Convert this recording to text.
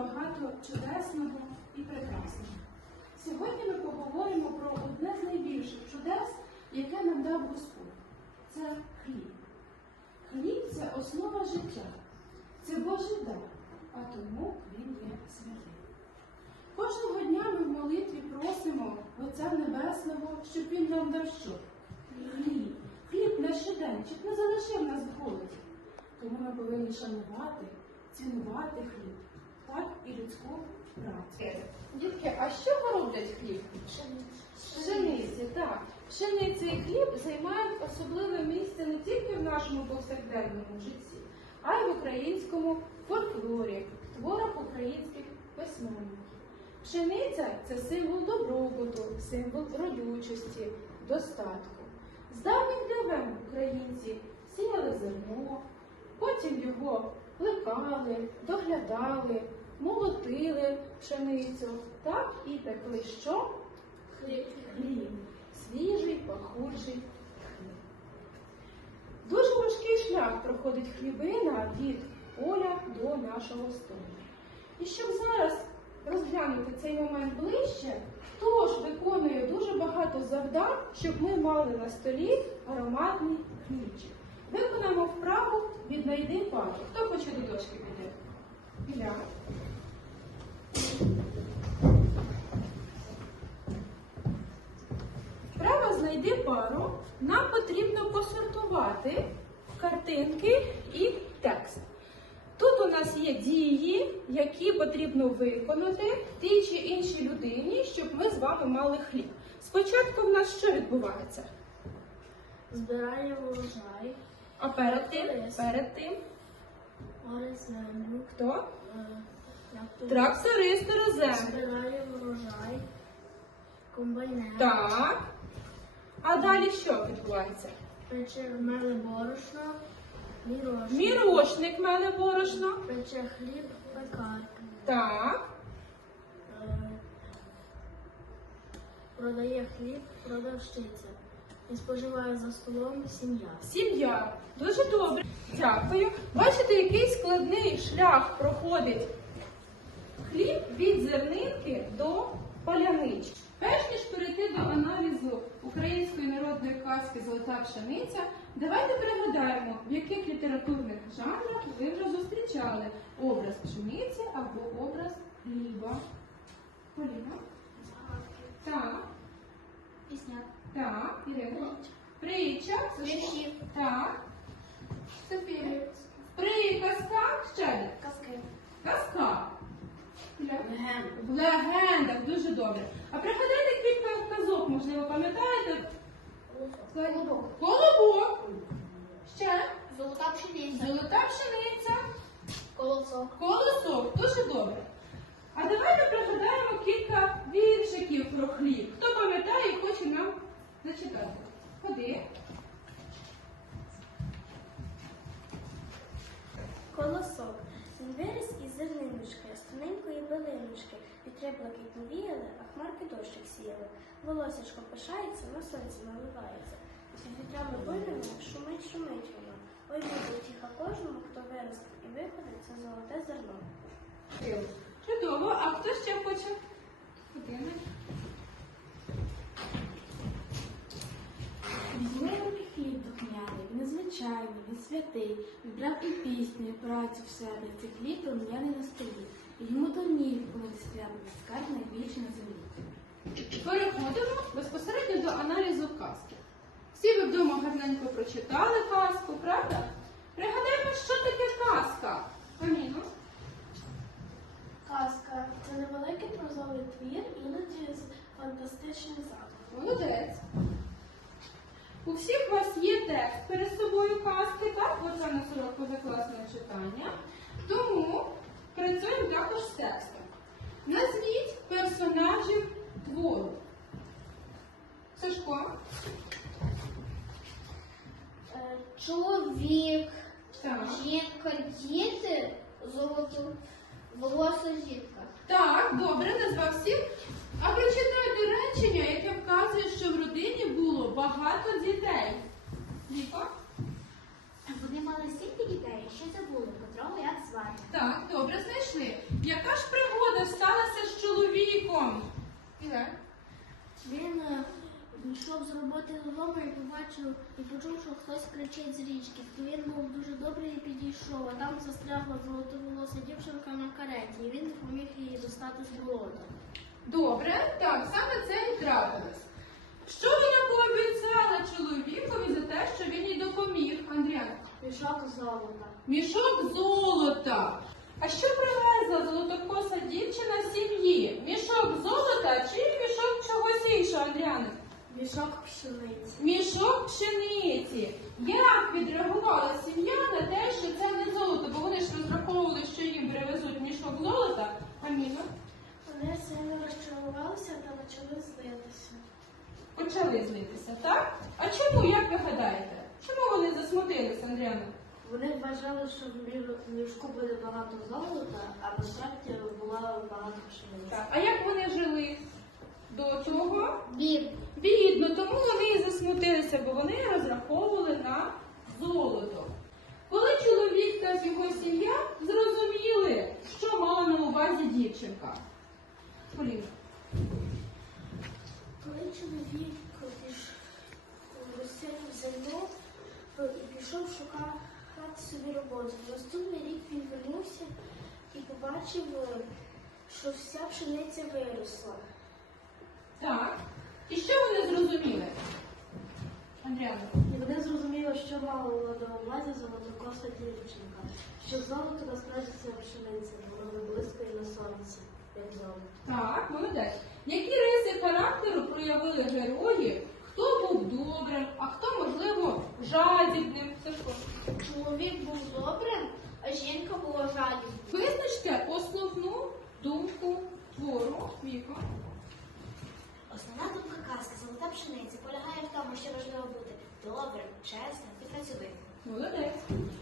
багато чудесного і прекрасного. Сьогодні ми поговоримо про одне з найбільших чудес, яке нам дав Господь. Це хліб. Хліб це основа життя, це Божий дар, а тому він є святий. Кожного дня ми в молитві просимо Отця Небесного, щоб він нам дав що? Хліб. Хліб наш щоденчик не залишив нас в голоді. Тому ми повинні шанувати, цінувати хліб, так і людську працю. Дітки, а з чого роблять хліб? Пшениці, так. Пшениця і хліб займають особливе місце не тільки в нашому повсякденному житті, а й в українському фольклорі, творах українських письменників. Пшениця це символ добробуту, символ родючості, достатку. З давніх давен українці сіяли зерно, потім його плекали, доглядали, молотили пшеницю, так і пекли що? Хліб. Хліб. Свіжий, пахучий хліб. Дуже важкий шлях проходить хлібина від поля до нашого столу. І щоб зараз розглянути цей момент ближче, хто ж виконує дуже багато завдань, щоб ми мали на столі ароматний хлібчик. Виконаємо вправу віднайди пару. Хто хоче до дошки піти? Вправа знайди пару. Нам потрібно посортувати картинки і текст. Тут у нас є дії, які потрібно виконати тій чи іншій людині, щоб ми з вами мали хліб. Спочатку в нас що відбувається? Збирає урожай, А перед тим, перед тим, оре землю, хто? е, трактор- Тракторист розем. збирає урожай, комбайнер, Так. А далі що відбувається? пече меле борошно, мірошник, Мірошник меле борошно. пече хліб, пекар, Так. е, продає хліб, продавщиця. І споживає за столом сім'я. Сім'я. Дуже добре. Дякую. Бачите, який складний шлях проходить хліб від зернинки до палянички. Перш ніж перейти до аналізу української народної казки Золота пшениця, давайте пригадаємо, в яких літературних жанрах ви вже зустрічали образ пшениці або образ хліба. Поліна? Так, Пісня. Так, Ірина. Притча. Це що? Так. Софія. Приказка. Ще? Казки. Казка. Легенда. В легендах. Дуже добре. А пригадайте кілька казок, можливо, пам'ятаєте? Колобок. Колобок. Ще. Золота пшениця. Золота пшениця. Колосок. Колосок. Дуже добре. А давайте пригадаємо кілька віршиків про хліб. Хто пам'ятає і хоче нам з тоненької билиночки. Вітри блакитні віяли, а хмарки дощик сіяли. Волосячко пишається, на сонці наливається. Під вітрами буйними шумить, шумить воно. Ой, буде тіха кожному, хто виростив і виходить, це золоте зерно. Чудово. А хто ще хоче? Він незвичайний, він святий, вібрав і пісню, і працю в себе, цей хліб рум'яний на столі. Йому до ніг коли святий, скарб найбільший на землі. Переходимо безпосередньо до аналізу казки. Всі ви вдома гарненько прочитали казку, правда? Пригадаємо, що таке казка. Каміно. Казка це невеликий прозовий твір, іноді з фантастичним задумом. Молодець. У всіх у вас є текст перед собою казки, так? От Анна Сороко за класне читання. Тому Назвіть персонажів твору. Сашко. Е, Чоловік, Так. жінка, діти, золото, волоса жінка. Так, добре, назвав всіх. А прочитайте речення, яке вказує, що в родині було багато дітей. Віко? Вони мали стільки дітей, що забули, котрого як звати. Так, добре, знайшли. Яка ж додому і побачив і почув, що хтось кричить з річки. То він був дуже добрий і підійшов, а там застрягла золотоволоса дівчинка на кареті, і він допоміг її достати з болота. Добре, так, саме це і трапилось. Що вона пообіцяла чоловікові за те, що він їй допоміг, Андріан? Мішок золота. Мішок золота. А що привезла золотокоса дівчина з сім'ї? Мішок золота чи мішок чогось іншого, Андріане? Мішок пшениці. Мішок пшениці. Як відреагувала сім'я на те, що це не золото? Бо вони ж розраховували, що їм привезуть мішок золота. Аміна, Вони сильно розчарувалися та почали злитися. почали злитися, так? А чому, як ви гадаєте? Чому вони засмутилися, Андріана? Вони вважали, що в мішку буде багато золота, а насправді була багато пшениці. Так. А як вони жили до цього? Біб. Бідно, тому вони і засмутилися, бо вони розраховували на золото. Коли чоловік та його сім'я зрозуміли, що мала на увазі дівчинка. Поліна. Коли чоловік розсіяв землю і пішов шукати собі роботу. Наступний рік він вернувся і побачив, е, що вся пшениця виросла. Так. І що вони зрозуміли? Андріана. І вони зрозуміли, що мала на увазі золотокоса дівчинка, що золото насправді це пшениця, воно не блискає на сонці, як золото. Так, молодець. Які риси характеру проявили герої? Хто був добрим, а хто, можливо, жадібним? Сашко. Чоловік був добрим, а жінка була жадібною. Визначте основну думку твору Віко. Основна думка казки Золота пшениця полягає в тому, що важливо бути добрим, чесним і працьовитим. Молодець.